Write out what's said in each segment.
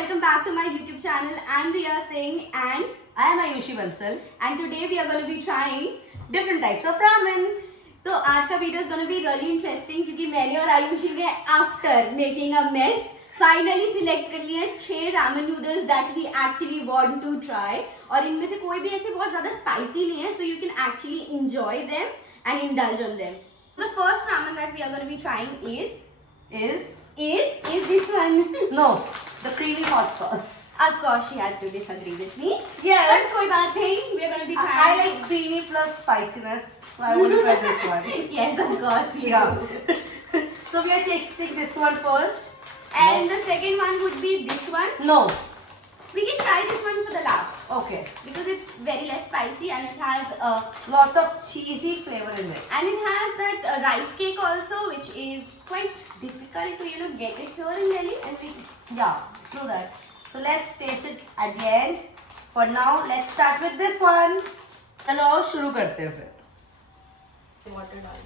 welcome back to my YouTube channel. I'm Riya Singh and I am Ayushi Bansal. today we are going to be trying different types of ramen. तो आज का video is going to be really interesting क्योंकि मैंने और आयुषी ने after making a mess finally select कर लिए 6 ramen noodles that we actually want to try और इनमें से कोई भी ऐसे बहुत ज़्यादा spicy नहीं है, so you can actually enjoy them and indulge on them. The first ramen that we are going to be trying is this one. No, the creamy hot sauce. Of course, she had to disagree with me. Yes. But कोई बात नहीं, we are going to be I trying. like creamy plus spiciness, so I want to try this one. Yes, of course. you Yeah. do. So we are tasting this one first. And the second one would be this one. No. We can try this one for the last Okay. because it's very less spicy and it has Lots of cheesy flavor in it. that rice cake also, which is quite difficult to get it here in Delhi. And we Yeah, true that. So let's taste it at the end. For now, let's start with this one. चलो और शुरू करते हैं फिर. water डाल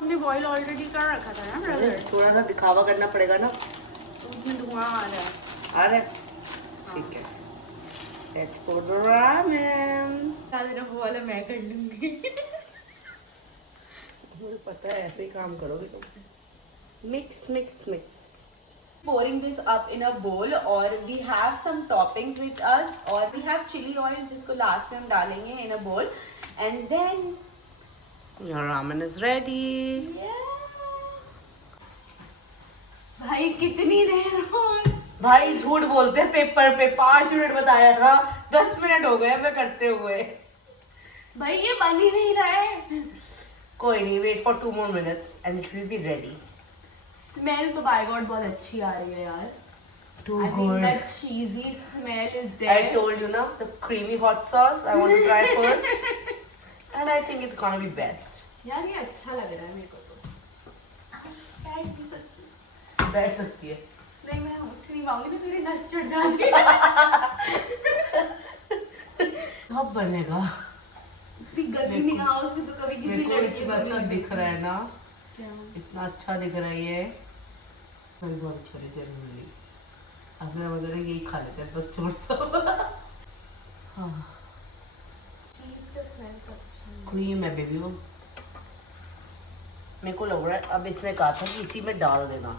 हमने boil already कर रखा था ना ब्रदर, थोड़ा सा दिखावा करना पड़ेगा ना. उसमें धुआं आ रहा है. अरे ठीक है. Let's pour the ramen. वो वाला मैं कर लूंगी. मुझे पता है ऐसे ही काम करोगे तुम. Mix, mix, mix. Pouring this up in a bowl और we have some toppings with us और we have chili oil जिसको last में हम डालेंगे in a bowl and then Your ramen is ready. भाई कितनी देर और भाई झूठ बोलते हैं पेपर पे 5 मिनट बताया था 10 मिनट हो गए मैं करते हुए. भाई ये बन ही नहीं रहा है. कोई नहीं, wait for 2 more minutes and it will be ready. Smell तो बाय गॉड बहुत अच्छी आ रही है यार. Too I think that cheesy smell is there. I told you na, the creamy hot sauce I want to try first. And I think it's gonna be best. यार ये अच्छा लग रहा है मेरे को तो. बैठ नहीं सकती. बैठ सकती है. नहीं मैं उठ नहीं पाऊंगी तो मेरी नस चढ़ जाती. कब बनेगा? इतनी गंदी निगाहों से तो कभी किसी मेरे को लड़की इतना अच्छा दिख रहा है ना. क्या? इतना अच्छा दिख रहा है ये. मुझे बहुत अच्छा लग रहा है. अब मैं वगैरह यही खा लेते हैं बस थोड़ा सा. हाँ. चीज का स्मेल तो अच्छा है. क्रीम है बेबी वो. मेरे को लग रहा है अब इसने कहा था कि इसी में डाल देना.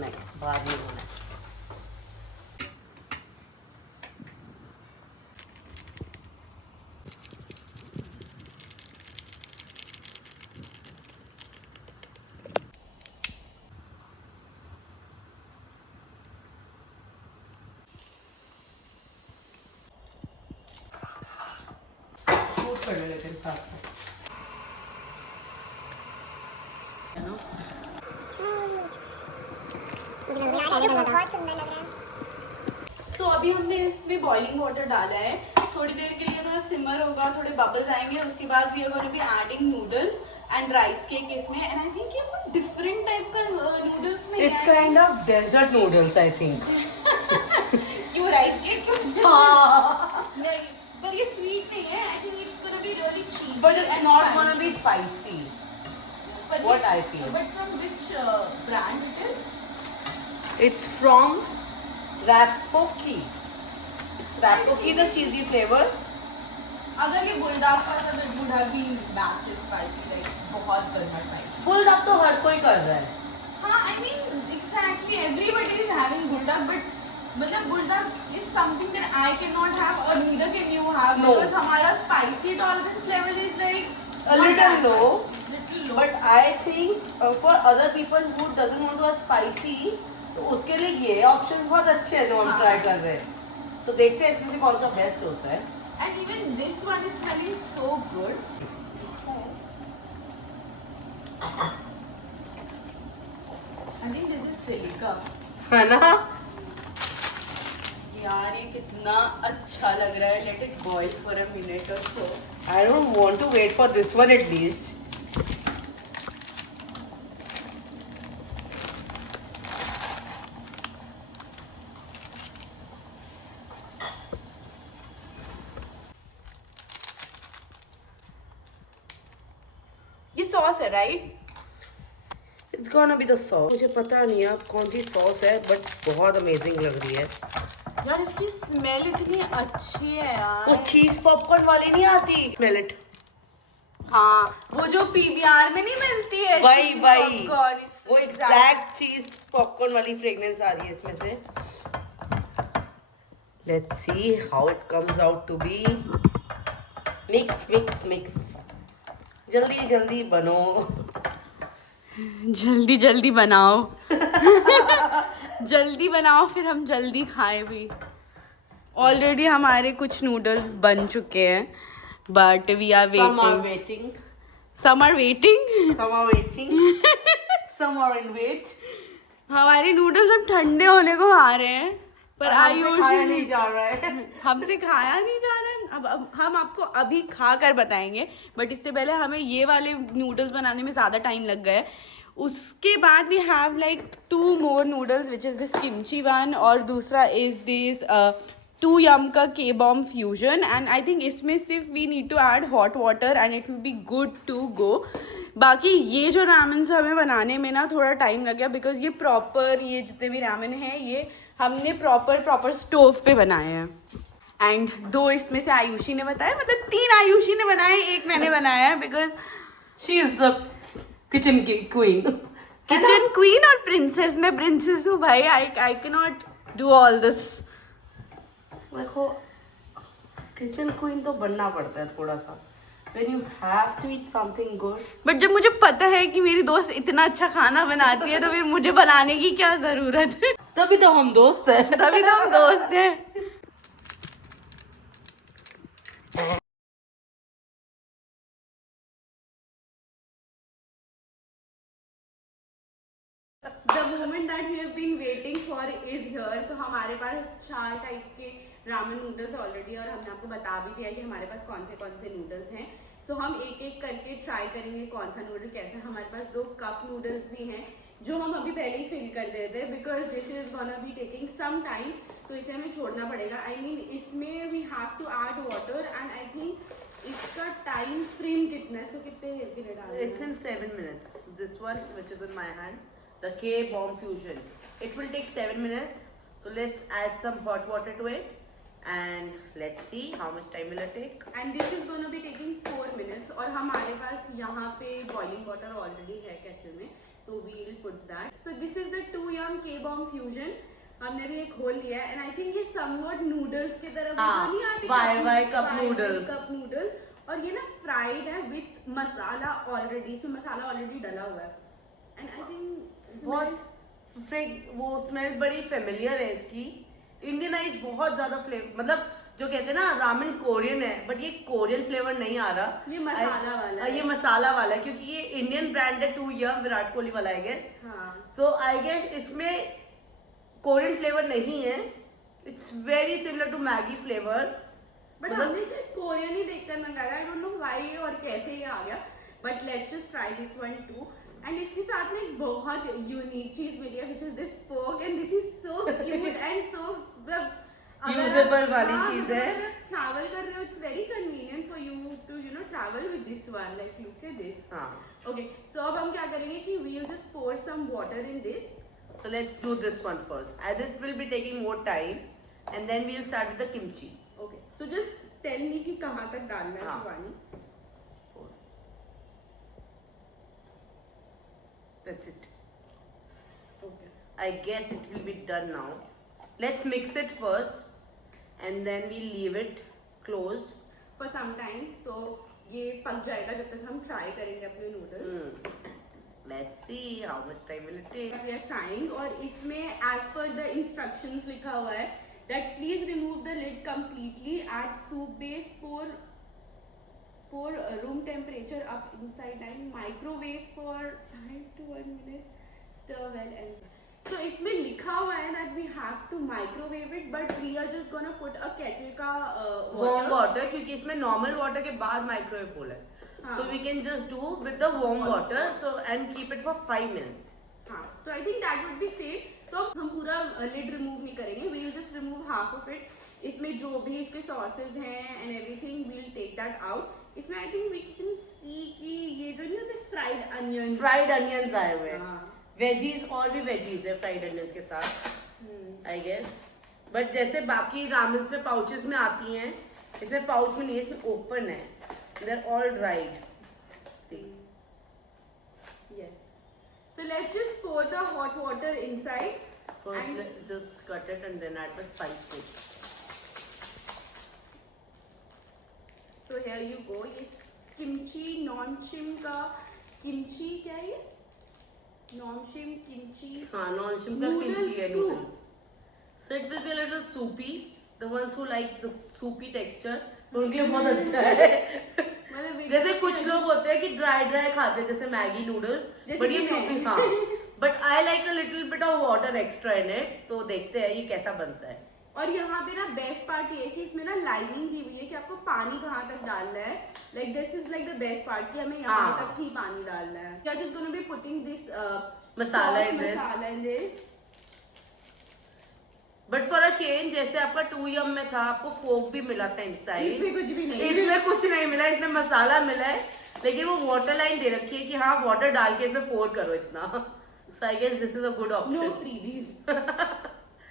नहीं, बाद में होना है. शूट करने लेते हैं साथ में. है ना? तो अभी हमने इसमें बॉइलिंग वाटर डाला है. थोड़ी देर के लिए थोड़ा सिमर होगा, थोड़े बबल्स आएंगे. उसके बाद we are going to be adding noodles and rice cake इसमें. एंड आई थिंक ये बहुत डिफरेंट टाइप का नूडल्स में It's kind of desert noodles, I think. क्यों राइस केक नहीं, पर ये स्वीट नहीं है. I think it's gonna be really cheesy. But it's not gonna be spicy. What I feel. But from which brand it is? It's from Rapoki. It's Rapoki, the cheesy flavor. अगर ये बुलडॉग का था तो it would have been massive spicy, like बहुत गंदा spicy. Bulldog तो हर कोई कर रहा है. हाँ, I mean exactly everybody is having bulldog, but मतलब bulldog is something that I cannot have or neither can you have No. because हमारा spicy tolerance level is like A little low. Little low. But I think for other people who doesn't want to have spicy, तो उसके लिए ये ऑप्शन बहुत अच्छे हैं जो हम हाँ. ट्राई कर रहे हैं. तो देखते हैं इसमें से कौन सा बेस्ट होता है. And even this one is smelling so good. I think this is silica. है ना? यार ये कितना अच्छा लग रहा है. Let it boil for a minute or so. I don't want to wait for this one at least. ये सॉस है right? It's gonna be the sauce. मुझे पता नहीं अब कौन सी सॉस है, बट बहुत अमेजिंग लग रही है यार। इसकी स्मेल इतनी अच्छी है यार। वो चीज पॉपकॉर्न वाली नहीं आती, स्मेल इट। हाँ, वो जो पीवीआर में नहीं मिलती है वही cheese वही popcorn, it's वो एग्जैक्ट चीज पॉपकॉर्न वाली फ्रेग्रेंस आ रही है इसमें से। Let's see how it comes out to be. Mix mix mix, जल्दी जल्दी बनो। जल्दी जल्दी बनाओ। जल्दी बनाओ फिर हम जल्दी खाएं भी। ऑलरेडी हमारे कुछ नूडल्स बन चुके हैं, but we are Some are waiting. waiting, some are waiting. some are waiting, some are in wait। हमारे नूडल्स अब ठंडे होने को आ रहे हैं, पर और हमसे आयुष खाया नहीं जा रहा है। हमसे खाया नहीं जा रहा है। अब हम आपको अभी खा कर बताएंगे, बट इससे पहले हमें ये वाले नूडल्स बनाने में ज़्यादा टाइम लग गया है। उसके बाद we have like 2 more noodles which is this kimchi one, और दूसरा इज़ दिस 2 यम का के बॉम फ्यूजन। एंड आई थिंक इसमें सिर्फ we need to add hot water and it will be good to go. बाकी ये जो रामेन से हमें बनाने में ना थोड़ा टाइम लग गया, बिकॉज ये प्रॉपर, ये जितने भी रामेन हैं ये हमने प्रॉपर स्टोव पे बनाए हैं। एंड 2 इसमें से आयुषी ने बताया, मतलब 3 आयुषी ने बनाए, 1 मैंने बनाया है, because She is the kitchen queen। Kitchen queen और प्रिंसेस, मैं प्रिंसेस हूँ भाई। I can not do all this. देखो किचन क्वीन तो बनना पड़ता है थोड़ा सा, when you have to eat something good। But जब मुझे पता है कि मेरी दोस्त इतना अच्छा खाना बनाती है, तो फिर मुझे बनाने की क्या ज़रूरत है। तभी तो हम दोस्त हैं। तभी तो हम दोस्त हैं। The moment that we have been waiting for is here। तो हमारे पास 4 टाइप के रामेन नूडल्स ऑलरेडी, और हमने आपको बता भी दिया कि हमारे पास कौन से नूडल्स हैं। सो हम एक एक करके ट्राई करेंगे कौन सा नूडल कैसा। हमारे पास 2 कप नूडल्स भी हैं जो हम अभी पहले ही फिल कर देते हैं, because this is gonna be taking some time, तो इसे हमें छोड़ना पड़ेगा। आई मीन इसमें we have to add water, and I think इसका टाइम फ्रेम कितना है, इसको कितने मिनट डालना है? It's in 7 minutes। This one which is in my hand, the K bomb fusion, it will take 7 minutes। So let's add some hot water to it and let's see how much time will it take। And this is gonna be taking 4 minutes। और हमारे पास यहाँ पे boiling water already है kettle में, तो we will put that. So this is the 2 yum के bomb fusion. हमने भी एक होल लिया है, एंड आई थिंक ये समवॉट नूडल्स की तरह हाँ, नहीं आती, YY cup noodles। Cup noodles. और ये ना फ्राइड है विथ मसाला ऑलरेडी, इसमें मसाला ऑलरेडी डला हुआ है। एंड आई थिंक बहुत वो स्मेल बड़ी फेमिलियर है इसकी। इंडियनाइज बहुत ज्यादा फ्लेवर, मतलब जो कहते हैं ना रामेन कोरियन है, बट ये कोरियन फ्लेवर नहीं आ रहा, ये मसाला वाला है। ये मसाला वाला है, क्योंकि ये इंडियन ब्रांड है 2 यम विराट कोहली वाला आई गेस। हाँ, तो आई गेस इसमें कोरियन फ्लेवर नहीं है, it's very similar to Maggi flavour. But हमने शायद कोरियन ही देखकर मंगाया। आई डोंट नो व्हाई और कैसे ये आ गया, but let's just try this one too. And इसके साथ में एक बहुत यूनिक चीज मिली है, which is this poke, and this is so cute and so usable वाली चीज है। ट्रैवल कर रहे हो, it's very convenient for you to travel with this one, like look at this. हाँ, ओके, सो अब हम क्या करेंगे कि we will just pour some water in this. so let's do this one first, as it will be taking more time, and then we'll start with the kimchi। Okay, so just tell me कि कहाँ तक डालना है हाँ। पानी। That's it। Okay, I guess it will be done now। Let's mix it first, and then we'll leave it closed for some time. तो ये पक जाएगा जब तक हम ट्राई करेंगे अपने noodles. Let's see how much time will it take। We are trying, और इसमें as per the instructions लिखा हुआ है that please remove the lid completely, add soup base, pour room temperature up inside and microwave for 5 to 1 minute, stir well and so इसमें लिखा हुआ है that we have to microwave it, but we are just gonna put a kettle का warm water, क्योंकि इसमें normal water के बाद microwave बोला है, so we can just do with the warm water, so and keep it for 5 minutes। हाँ, तो I think that would be safe. तो हम पूरा लिड रिमूव नहीं करेंगे, we will just remove half of it. इसमें जो भी इसके सॉसेज हैं and everything we will take that out. इसमें I think we can see कि ये जो नहीं होते फ्राइड अनियंस आए हुए हैं। हाँ, वेजीज और भी वेजीज है फ्राइड अनियंस के साथ आई गेस। बट जैसे बाकी रामेन्स में पाउचेस में आती हैं, इसमें पाउच में नहीं है, इसमें ओपन है। They are all dried. Yes. So let's just pour the hot water inside. First, And- let's just cut it and then add the spices. So here you go. ये kimchi non-shim का kimchi क्या है ये? Non-shim kimchi. हाँ, non-shim का Noodle kimchi है, soup. noodles. So it will be a little soupy. The ones who like the soupy texture, तो उनके लिए बहुत अच्छा है। मतलब जैसे कुछ लोग होते हैं कि ड्राई खाते हैं, जैसे मैगी नूडल्स, जैसे बट ये कि मैं। सूपी। हाँ, but I like a little bit of water extra in it. तो देखते हैं ये कैसा बनता है। और यहाँ पे ना बेस्ट पार्ट ये है कि इसमें ना लाइनिंग दी हुई है कि आपको पानी कहाँ तक डालना है। Like this is like the best part कि हमें यहाँ हाँ। तक ही पानी डालना है। We are just going to be putting this masala sauce in this. Masala in this. But for a change, जैसे आपका 2 यम में था, आपको फोक भी मिला था इनसाइड। इसमें कुछ भी नहीं। इसमें कुछ नहीं मिला, इसमें मसाला मिला है, लेकिन वो वाटर लाइन दे रखी है कि हाँ वाटर डाल के इसमें पोर करो इतना। So I guess this is a good no option. Freebies.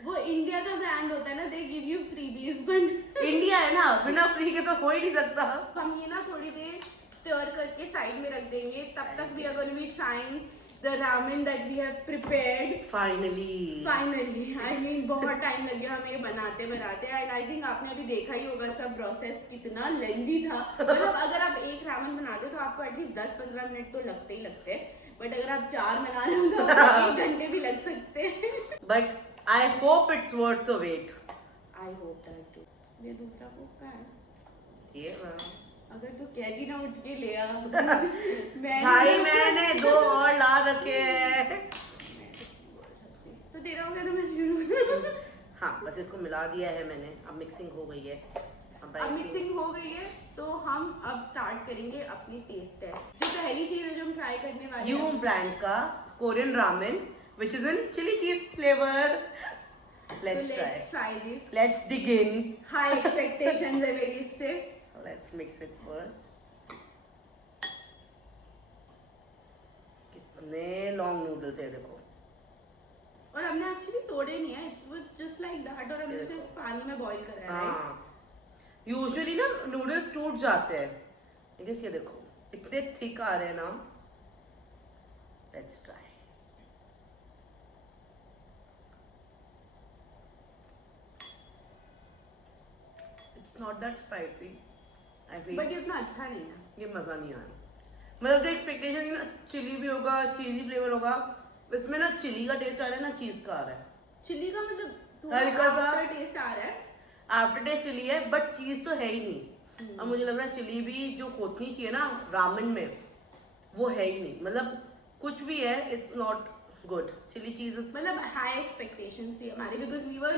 वो इंडिया का ब्रांड होता है ना, they give you freebies but India है ना, बिना फ्री के तो हो ही नहीं सकता। हम ये ना थोड़ी देर स्टर करके साइड में रख देंगे। तब तक we are going to be trying the ramen that we have prepared. Finally I mean बहुत टाइम लग गया हमें बनाते एंड आई थिंक आपने अभी देखा ही होगा सब प्रोसेस कितना लेंदी था। मतलब अगर आप एक रामेन बनाते हो तो आपको एटलीस्ट 10-15 मिनट तो लगते ही लगते हैं, बट अगर आप 4 बना रहे हो तो आपको 1 घंटे भी लग सकते हैं। But I hope it's worth the wait. I hope that too. ये दूसरा बुक का है। ये वाह। अगर तू कहती ना उठ के ले आ। भाई मैंने 2 और ला रखे हैं। तो तेरा हो गया तो मैं शुरू। हाँ, बस इसको मिला दिया है मैंने, अब मिक्सिंग हो गई है। अब मिक्सिंग हो गई है तो हम अब स्टार्ट करेंगे अपनी टेस्ट टेस्ट। जो पहली चीज है जो हम ट्राई करने वाले यू हैं, ब्रांड का Korean ramen which is in chili cheese flavor. Let's let's try. Try this. Let's dig in. High expectations है मेरी इससे। Let's mix it first. कितने लॉन्ग नूडल्स है देखो। और हमने एक्चुअली तोड़े नहीं है, it's was just like that. और हमने ये सिर्फ देखो। पानी में बॉईल करा है। हाँ, यूजुअली ना नूडल्स टूट जाते हैं, लेकिन ये देखो इतने थिक आ रहे हैं ना। Let's try. It's not that spicy. I feel. But ये उतना अच्छा नहीं है। ये मजा नहीं आया। मतलब जो एक्सपेक्टेशन थी ना, चिली भी होगा, चीजी फ्लेवर होगा, इसमें ना चिली का टेस्ट आ रहा है ना चीज का आ रहा है। चिली का मतलब हल्का सा आफ्टर टेस्ट आ रहा है। आफ्टर टेस्ट चिली है, बट चीज तो है ही नहीं। अब मुझे लग रहा है चिली भी जो होनी चाहिए ना रामेन में, वो है ही नहीं। मतलब कुछ भी है, it's not good. Chilli cheese मतलब हाई एक्सपेक्टेशंस थी हमारी, because we were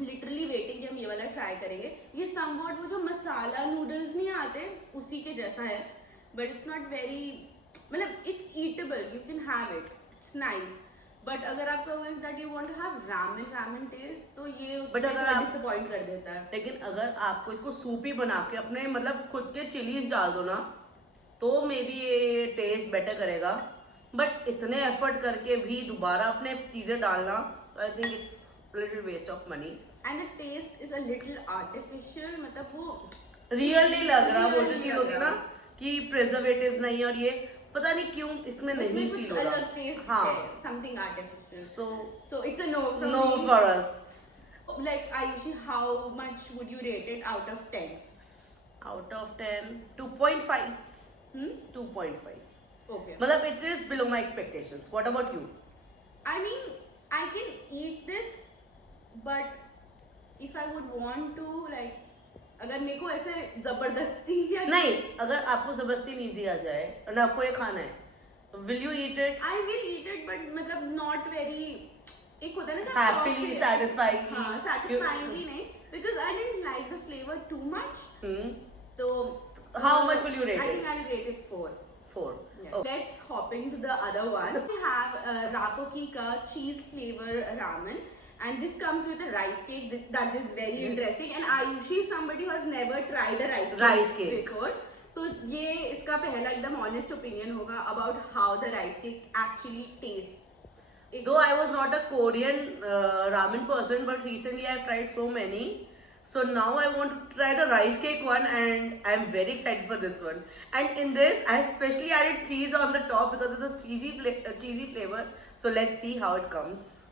literally waiting कि हम ये वाला ट्राई करेंगे। ये समवॉट वो जो मसाला नूडल्स नहीं आते उसी के जैसा है, बट इट्स नॉट वेरी, मतलब it's edible, you can have it, it's nice. But अगर आप कहोगे that you want to have ramen taste, तो ये But अगर आप- डिसअपॉइंट कर देता है। लेकिन अगर आपको इसको सूपी बना के अपने मतलब खुद के चिलीज डाल दो ना, तो मे बी ये टेस्ट बेटर करेगा। बट इतने एफर्ट करके भी दोबारा अपने चीजें डालना, I think it's little waste of money. And the taste is a little artificial, मतलब वो रियल नहीं लग रहा। वो Real जो नहीं चीज लग होती है ना रहा। कि प्रिजर्वेटिव्स नहीं, और ये पता नहीं क्यों इसमें नहीं उसमें फील कुछ हो रहा। अलग टेस्ट हाँ, है, something artificial. So So it's a no from no me. For us. Like Ayushi, how much would you rate it out of 10? Out of 10 2.5। Hmm? 2.5 Okay. मतलब it is below my expectations. What about you? I mean, I can eat this, but if I would want to, like, अगर मेरे को ऐसे जबरदस्ती या नहीं, अगर आपको जबरदस्ती नहीं दिया जाए और आपको ये खाना है, will you eat it? I will eat it, but मतलब not very, एक होता है ना Happily, satisfyingly. हाँ, satisfyingly नहीं, because I didn't like the flavor too much. तो How much will you rate I it? think I'll rate it 4. 4. Yes. Let's hop into the other one. We have Rapoki ka cheese flavor ramen, and this comes with a rice cake that is very interesting. And Ayushi is somebody who has never tried a rice cake before. तो ये इसका पहला एकदम honest opinion होगा about how the rice cake actually tastes. Though I was not a Korean ramen person, but recently I've tried so many. So now I want to try the rice cake one, and I'm very excited for this one. And in this, I especially added cheese on the top because it's a cheesy flavor. So let's see how it comes.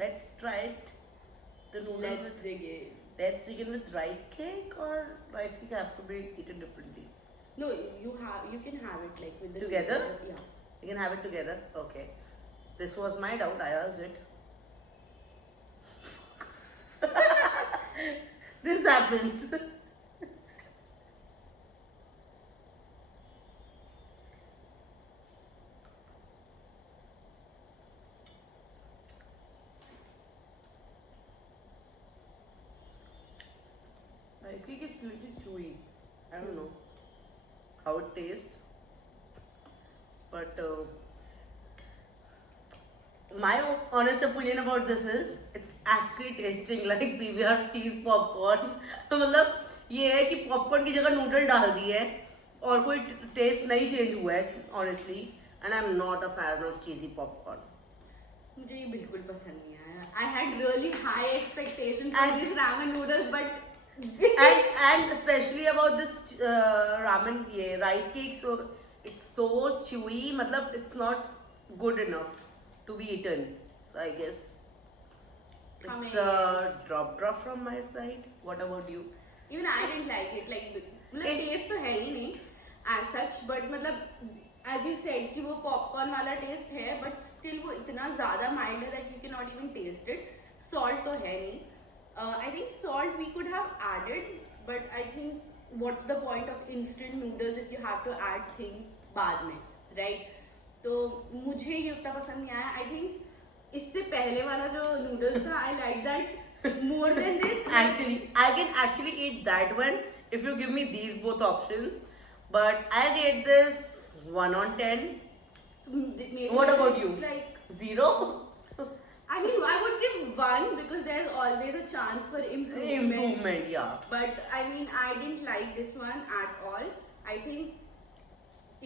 Let's try it. The noodle Let's dig in. Let's begin with rice cake, or rice cake have to be eaten differently? No, you can have it like with the Together? noodles, yeah. We can have it together. Okay. This was my doubt. I asked it. This happens. I think it's really chewy. I don't know how it tastes, but my honest opinion about this is it's actually tasting like PVR cheese popcorn. मतलब ये है कि पॉपकॉर्न की जगह नूडल डाल दी है और कोई टेस्ट नहीं चेंज हुआ है honestly. And I am not a fan of cheesy popcorn. मुझे ये बिल्कुल पसंद नहीं आया. I had really high expectations for And- these ramen noodles, but and especially about this ramen ये rice cake, so it's so chewy. मतलब it's not good enough to be eaten. So I guess it's a drop from my side. What about you? even I didn't like it. Like मतलब It- taste तो है ही नहीं as such, but मतलब as you said कि वो popcorn वाला taste है, but still वो इतना ज़्यादा mild है that you cannot even taste it. Salt तो है नहीं. I think salt we could have added, but I think what's the point of instant noodles if you have to add things बाद में, right? तो मुझे ये उतना पसंद नहीं आया. I think इससे पहले वाला जो noodles था, I like that more than this. Actually, I can actually eat that one if you give me these both options. But I rate this 1 on 10. Maybe What about it's you? Like, 0? I mean, I would give 1 because there's always a chance for improvement. Improvement, yeah. But I mean, I didn't like this one at all. I think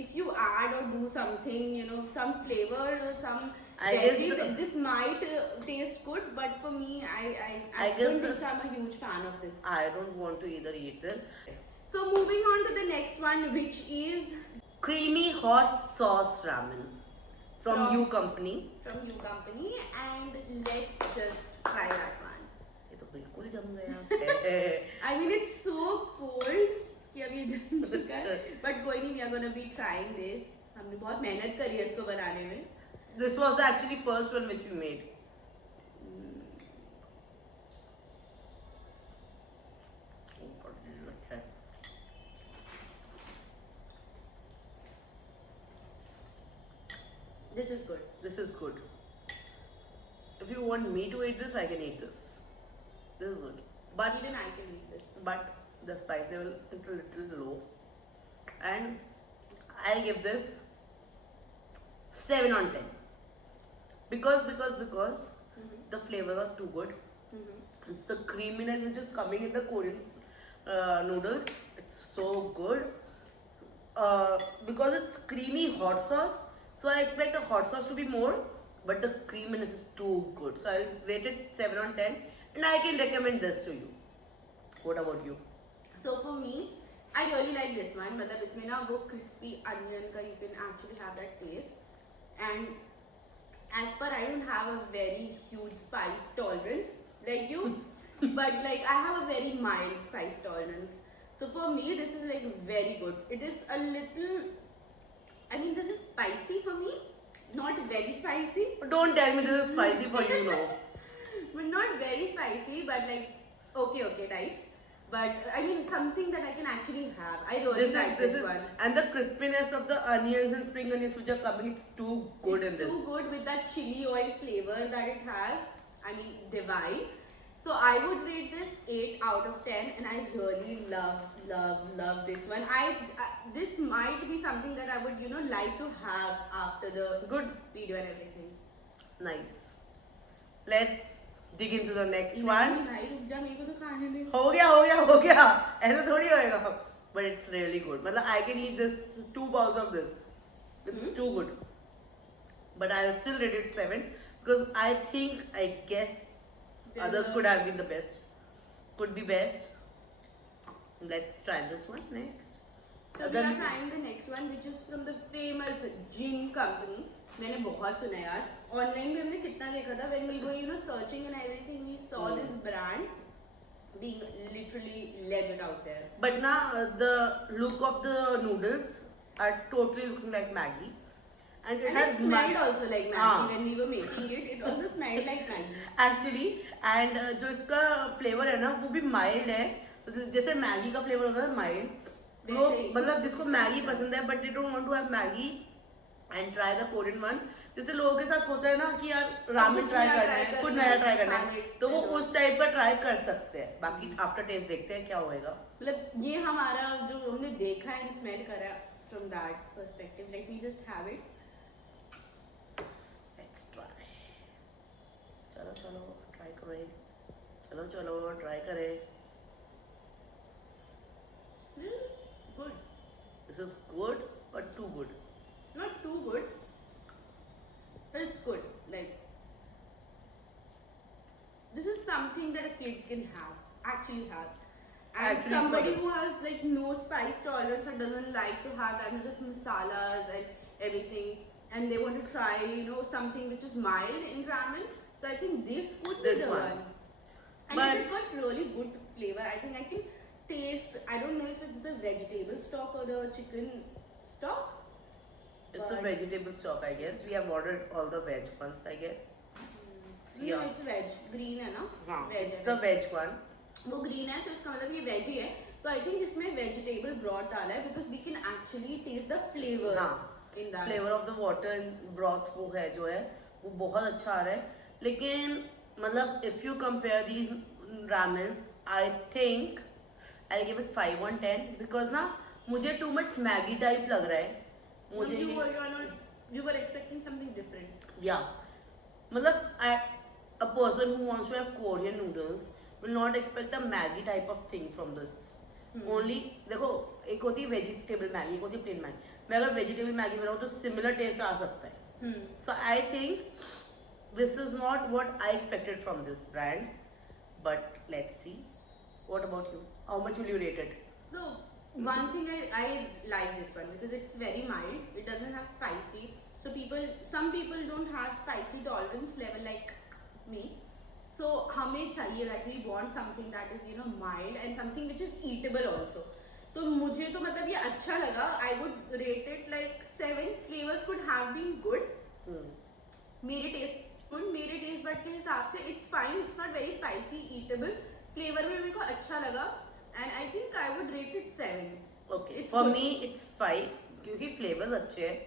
if you add or do something, you know, some flavors or some I guess veggies, the- this might taste good. But for me, I I guess don't the- think so I'm a huge fan of this. I don't want to either eat this. So moving on to the next one, which is Creamy hot sauce ramen from From- U Company. from U Company, and let's just try that one. ये तो बिल्कुल जम गया. I mean, it's so cold कि अब ये जम चुका है. But कोई नहीं, we are gonna be trying this. हमने बहुत मेहनत करी है इसको बनाने में. This was the actually first one which we made. This is good. This is good. If you want me to eat this, I can eat this. This is good. But Even I can eat this. the spice level is a little low. And I'll give this 7 on 10. Because the flavors are too good. It's the creaminess which is coming in the Korean noodles. It's so good. Because it's creamy hot sauce, so I expect the hot sauce to be more, but the creaminess is too good. So I'll rate it 7 on 10, and I can recommend this to you. What about you? So for me, I really like this one. मतलब इसमें ना वो crispy onion का you can actually have that taste. And as per I don't have a very huge spice tolerance like you, but like I have a very mild spice tolerance. So for me, this is like very good. It is a little, I mean, this is spicy for me, not very spicy, Don't tell me this is spicy for you now. but not very spicy, but like okay types. But I mean, something that I can actually have. I really like this one. And the crispiness of the onions and spring onions which are coming, it's too good It's in this. too good with that chili oil flavor that it has. I mean, divine. So I would rate this 8 out of 10, and I really love this one. This might be something that I would like to have after the Good. video and everything. Nice. Let's dig into the next one. नहीं भाई रुक जा, मेरे को तो खाने दे. हो गया ऐसा थोड़ी होएगा. But it's really good. मतलब I can eat this 2 bowls of this. It's too good. but I'll still rate it 7 because I guess others could have been the best, could be best. Let's try this one next. So we are trying the next one, which is from the famous Jin company. मैंने बहुत सुना यार. Online में हमने कितना देखा था. When we were searching and everything, we saw this brand being literally legend out there. But now the look of the noodles are totally looking like Maggie, and it And has it smelled also like Maggi हाँ. when we were making it. It also smelled like Maggi. Actually and जो इसका फ्लेवर है ना वो भी माइल्ड है. तो जैसे मैगी का फ्लेवर होता है माइल्ड, वो वैसे ही. मतलब जिसको मैगी पसंद है but they don't want to have Maggi and try the Korean one. जैसे लोगों के साथ होता है ना कि यार रामेन कुछ ट्राई नया करना try है, कुछ करना नया है, ट्राई करना है, salad तो वो and उस टाइप का ट्राई कर सकते हैं. बाकी आफ्टर टेस्ट देखते हैं क्या होएगा. मतलब ये हमारा जो हमने देखा एंड स्मेल करा from that perspective. Let me just have it. Let's try. चलो चलो ट्राई करें, चलो चलो ट्राई करें. This is good. This is good but too good. Not too good, but it's good. Like, this is something that a kid can actually have. And Actually, somebody it's who has like no spice tolerance or doesn't like to have that much of masalas and everything, and they want to try, something which is mild in ramen. So I think this could be This the one. one. And But- it got really good flavor. I think I can taste. I don't know if it's the vegetable stock or the chicken stock. It's a But- vegetable stock, I guess. We have ordered all the veg ones, I guess. No, Yeah. it's veg. Green है ना? हाँ, Veg it's है, the veg. veg one. वो green है तो इसका मतलब ये वेज ही है. तो आई थिंक इसमें वेजिटेबल ब्रॉथ डाला है because we can actually taste the flavour हाँ. In that. Flavor of the water and broth वो है जो है वो बहुत अच्छा आ रहा है. लेकिन मतलब if you compare these ramens, I think I'll give it 5 on 10 because ना मुझे too much Maggi type लग रहा है. मुझे You were expecting something different. Yeah. मतलब a person who wants to have Korean noodles will not expect a Maggi type of thing from this. Only देखो एक होती है वेजिटेबल मैगी, एक होती है प्लेन मैगी. मैं अगर वेजिटेबल मैगी बनाऊँ तो सिमिलर टेस्ट आ सकता है. So I think this is not what I expected from this brand, but let's see. What about you? How much will you rate it? So one thing I like this one because it's very mild. It doesn't have spicy. So some people don't have spicy tolerance level like me. So हमें चाहिए that we want something that is mild and something which is eatable also. तो मुझे तो मतलब ये अच्छा लगा. I would rate it like 7. Flavors could have been good. मेरे टेस्ट बड के हिसाब से it's fine. It's not very spicy, eatable. Flavor में मेरे को अच्छा लगा. And I think I would rate it 7. Okay. It's For good. me, it's 5 क्योंकि flavors अच्छे हैं.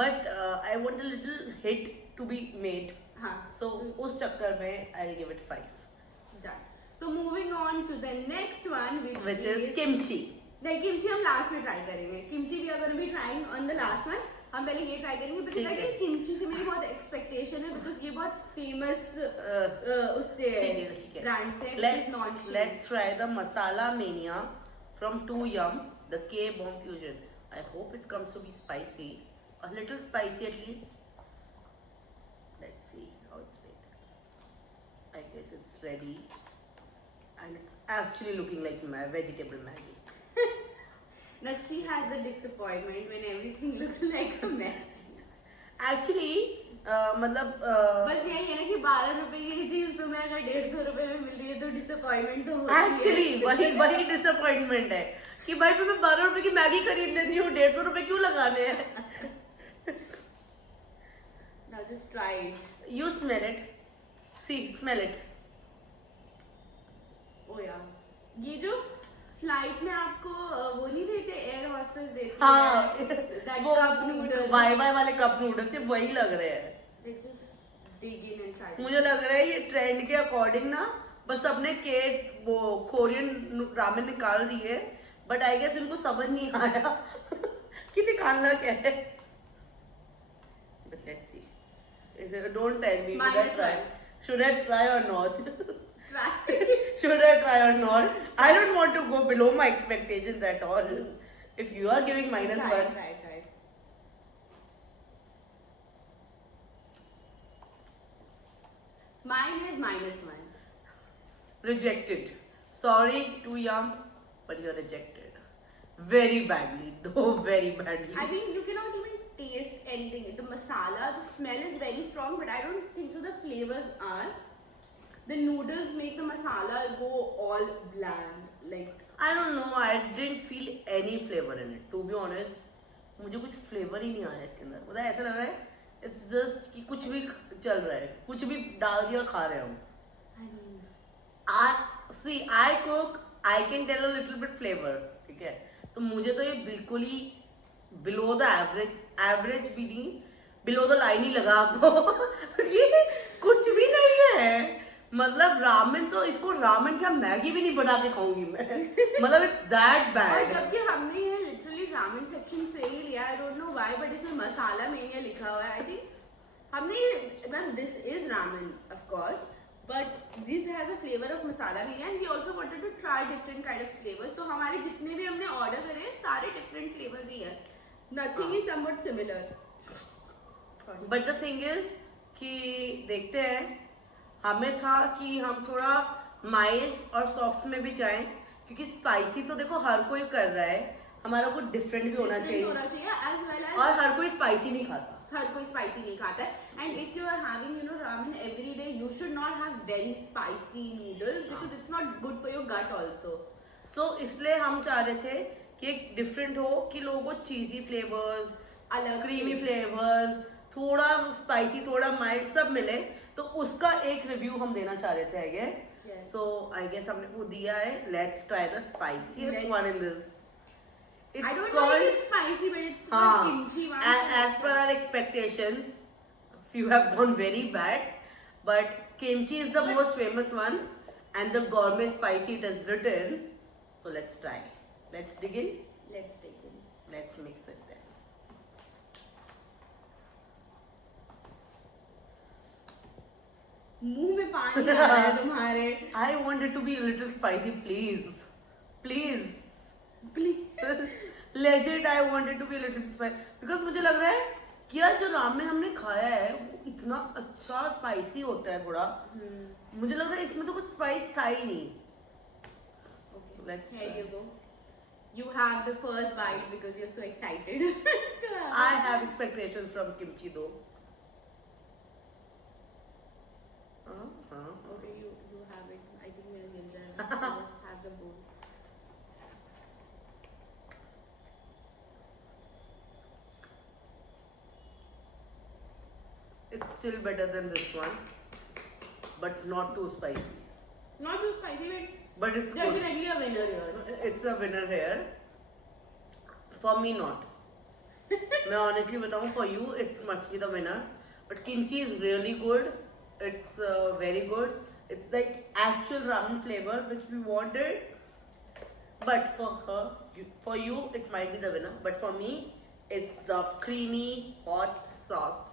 But I want a little hit to be made. हाँ. So उस चक्कर में I'll give it 5. Done. So moving on to the next one, Which is kimchi. नहीं, kimchi हम लास्ट में ट्राई करेंगे. Kimchi we are going to be trying on the last one. हम पहले ये ट्राई करेंगे because I think kimchi से मेरी बहुत एक्सपेक्टेशन है because ये बहुत फेमस उससे ठीक है. ब्रांड से Let's try the masala mania from 2Yum, the K bomb fusion. I hope it comes to be spicy, a little spicy at least. Let's see how it's made. I guess it's ready, and it's actually looking like my vegetable Maggi. Now she has the disappointment when everything looks like a mess. Actually, मतलब बस यही है ना कि 12 रुपए की चीज तुम्हें अगर 150 रुपए में मिल रही है तो डिसअपॉइंटमेंट तो होती है. एक्चुअली वही डिसअपॉइंटमेंट है कि भाई फिर मैं 12 रुपए की मैगी खरीद लेती हूँ, 150 रुपए क्यों लगाने हैं. Now just try it. You smell it. See, smell it. ओ यार, ये जो फ्लाइट में आपको वो नहीं देते, एयर हॉस्टेस देती हाँ, है that वो cup noodles. वाई वाले कप नूडल्स से वही लग रहे हैं. They just dig in and try. मुझे लग रहा है ये ट्रेंड के अकॉर्डिंग ना बस सबने के वो कोरियन रामेन निकाल दिए, बट आई गेस उनको समझ नहीं आया कि निकालना क्या है. But let's see. Don't tell me. Should I try or not? Try. Should I try or not? I don't want to go below my expectations at all. If you are giving -1, Try. Mine is -1. Rejected. Sorry, too young, but you're rejected. Very badly, though very badly. I mean, you cannot even taste anything. The masala, the smell is very strong, but I don't think so. The flavors are. The noodles make the masala go all bland. Like, I don't know, I didn't feel any flavor in it. To be honest, मुझे कुछ फ्लेवर ही नहीं आया इसके अंदर. मतलब ऐसा लग रहा है इट्स जस्ट कि कुछ भी चल रहा है, कुछ भी डाल दिया खा रहे हो. I mean, I cook, I can tell a little bit flavor. ठीक है, तो मुझे तो ये बिल्कुल ही बिलो द एवरेज भी नहीं, बिलो द लाइन ही लगा आपको. ये कुछ भी नहीं है. मतलब रामेन तो इसको रामेन क्या मैगी भी नहीं बना के खाऊंगी मैं. मतलब इट्स दैट और बैड. जबकि हमने ये लिटरली रामेन सेक्शन से ही लिया. I don't know why, but इसमें मसाला मेनिया लिखा हुआ है. आई थिंक हमने मैम this is ramen of course, but this has a flavour of Masala mania and we also wanted to try different kind of flavours. तो हमारे जितने भी हमने ऑर्डर करे हैं सारे डिफरेंट फ्लेवर्स ही है. Nothing is somewhat similar. But the thing is कि देखते हैं, हमें था कि हम थोड़ा माइल्ड और सॉफ्ट में भी जाएं, क्योंकि स्पाइसी तो देखो हर कोई कर रहा है, हमारा कुछ डिफरेंट भी होना चाहिए. एज वेल एज और हर कोई स्पाइसी नहीं खाता. हर कोई स्पाइसी नहीं खाता है. And if you are having you know ramen every day, you should not have very spicy noodles because it's not good for your gut also. So इसलिए हम चाह रहे थे कि एक डिफरेंट हो, कि लोगों को चीजी फ्लेवर्स, अलग क्रीमी फ्लेवर्स, थोड़ा स्पाइसी थोड़ा माइल्ड सब मिले. तो उसका एक रिव्यू हम देना चाह रहे थे. I guess Yes. So I guess हमने वो दिया है. Let's try the spiciest Let's- one in this. I don't know if it's spicy, but it's the kimchi one. As per our expectations, few have gone very bad, but kimchi is the most famous one, and the gourmet spicy it is written. So let's try. Let's dig in. Let's take it. Let's mix it then. मुंह में पानी आ रहा है तुम्हारे. I want it to be a little spicy, please. Please. Please. Legit, I want it to be a little spicy. Because मुझे लग रहा है कि यार जो रामेन हमने खाया है वो इतना अच्छा स्पाइसी होता है थोड़ा. मुझे लग रहा है इसमें तो कुछ स्पाइस था ही नहीं. Okay. Let's Here try. you go. You have the first bite because you're so excited. I have expectations from kimchi though. Okay, you have it. I think we'll get there. I'll just have the bowl. It's still better than this one, but not too spicy. Not too spicy, But but it's good. definitely a winner here. It's a winner here. For me, not. मैं honestly बताऊँ, for you it must be the winner. But kimchi is really good. It's very good. It's like actual ramen flavor which we wanted. But for you, it might be the winner. But for me, it's the creamy hot sauce.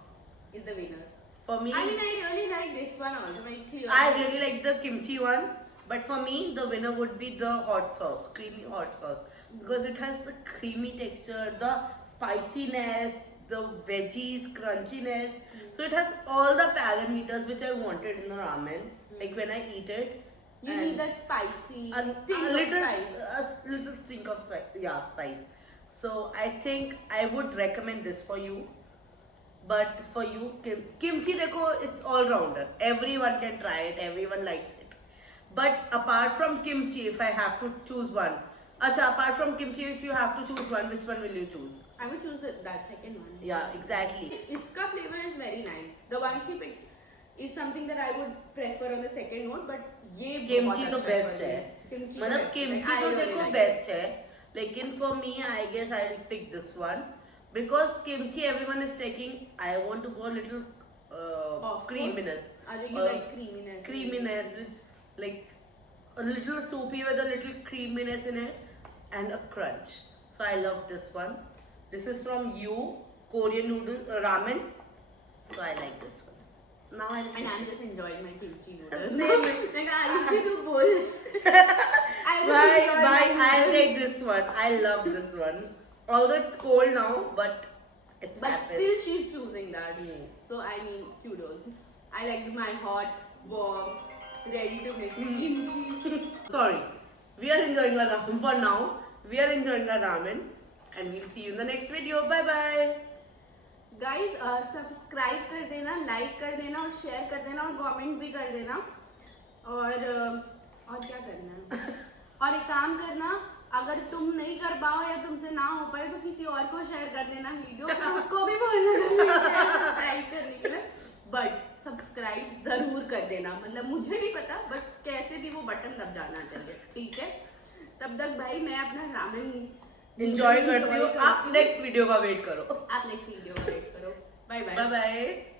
Is the winner. For me, I mean, I really like this one also. Very clear. I really like the kimchi one, but for me, the winner would be the hot sauce, creamy hot sauce, because it has the creamy texture, the spiciness, the veggies, crunchiness. So it has all the parameters which I wanted in a ramen. Like when I eat it, You and need that spicy a sting of little, spice. a little stink of spice. So I think I would recommend this for you. But for you, kimchi, देखो, it's all rounder. Everyone can try it. Everyone likes it. But apart from kimchi, if I have to choose one, acha, apart from kimchi, if you have to choose one, which one will you choose? I would choose that second one. Yeah, exactly. Iska flavor is very nice. The one she picked is something that I would prefer on the second note, but ये Kimchi बहुत तो अच्छा है best for है. me. Kimchi मतलब best है. kimchi Like, I तो really देखो like best है. लेकिन for me, I guess I'll pick this one. Because kimchi, everyone is taking, I want to go a little Off. creaminess. You like creaminess. Creaminess with like a little soupy with a little creaminess in it and a crunch. So I love this one. This is from you, Korean noodle ramen. So I like this one. Now I'll And I'm just enjoying my kimchi noodles. Same. Like, Ayushi, tu bol. I'll take this one. I love this one. Although it's cold now, but it's But happened. still she's choosing that. Hmm. So I mean, kudos. I like my hot, warm, ready to mix kimchi. Sorry. We are enjoying our ramen for now. We are enjoying our ramen. And we'll see you in the next video. Bye bye. Guys subscribe कर देना, लाइक कर देना और शेयर कर देना और कमेंट भी कर देना और क्या करना है और एक काम करना, अगर तुम नहीं कर पाओ या तुमसे ना हो पाए तो किसी और को शेयर कर देना वीडियो, फिर उसको भी बोलना सब्सक्राइब करने के लिए, बट सब्सक्राइब जरूर कर देना, मतलब मुझे नहीं पता बट कैसे भी वो बटन दब जाना चाहिए, ठीक है। तब तक भाई मैं अपना रामेन Enjoy करती हूँ। आप नेक्स्ट वीडियो का वेट करो। आप नेक्स्ट वीडियो वेट करो। Bye bye bye bye.